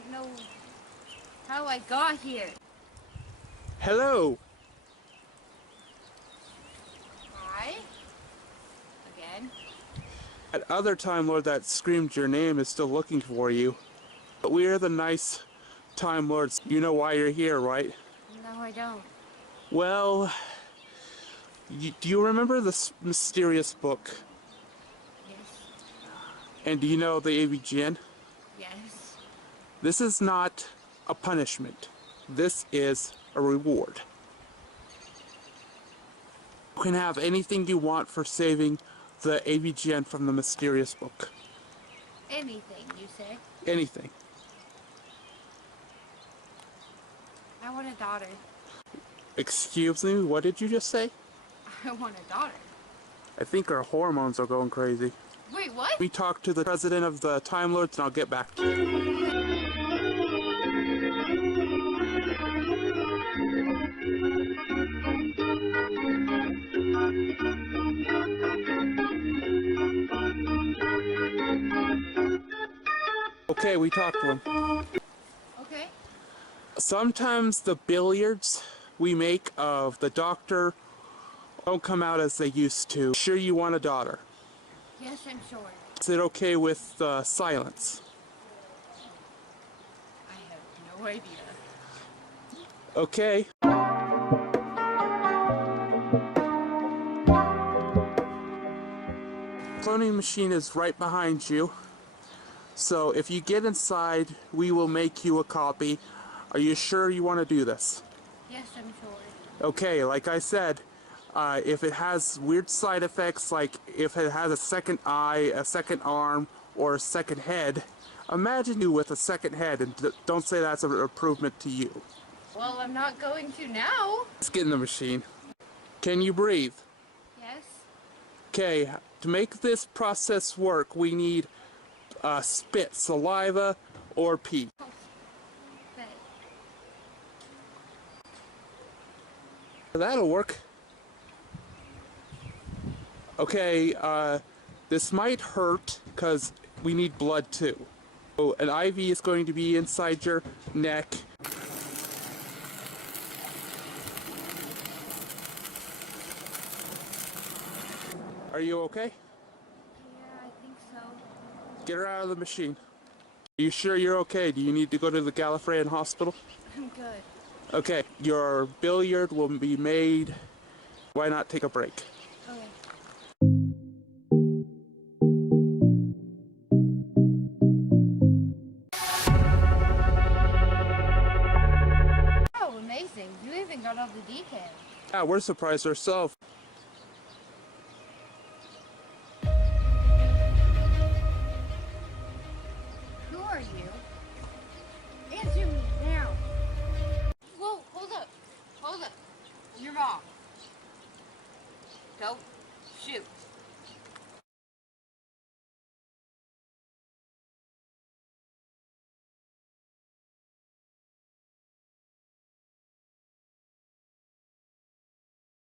don't know how I got here. Hello. Hi? Again? That other Time Lord that screamed your name is still looking for you. But we are the nice Time Lords. You know why you're here, right? No, I don't. Well, do you remember this mysterious book? Yes. And do you know the AVGN? Yes. This is not a punishment. This is a reward. You can have anything you want for saving the AVGN from the mysterious book. Anything, you say? Anything. I want a daughter. Excuse me, what did you just say? I want a daughter. I think our hormones are going crazy. Wait, what? Let me talk to the president of the Time Lords and I'll get back to you. Okay, we talked to him. Okay. Sometimes the billiards we make of the doctor don't come out as they used to. Sure you want a daughter? Yes, I'm sure. Is it okay with silence? I have no idea. Okay. Cloning machine is right behind you. So if you get inside, we will make you a copy. Are you sure you want to do this? Yes, I'm sure. Okay, like I said, if it has weird side effects, like if it has a second eye, a second arm, or a second head, imagine you with a second head, and don't say that's an improvement to you. Well, I'm not going to now. Let's get in the machine. Can you breathe? Yes. Okay, to make this process work, we need spit, saliva, or pee. Okay. That'll work. Okay, this might hurt because we need blood too. So an IV is going to be inside your neck. Are you okay? Yeah, I think so. Get her out of the machine. Are you sure you're okay? Do you need to go to the Gallifreyan hospital? I'm good. Okay, your billiard will be made. Why not take a break? Okay. Oh, amazing. You even got all the details. Yeah, we're surprised ourselves.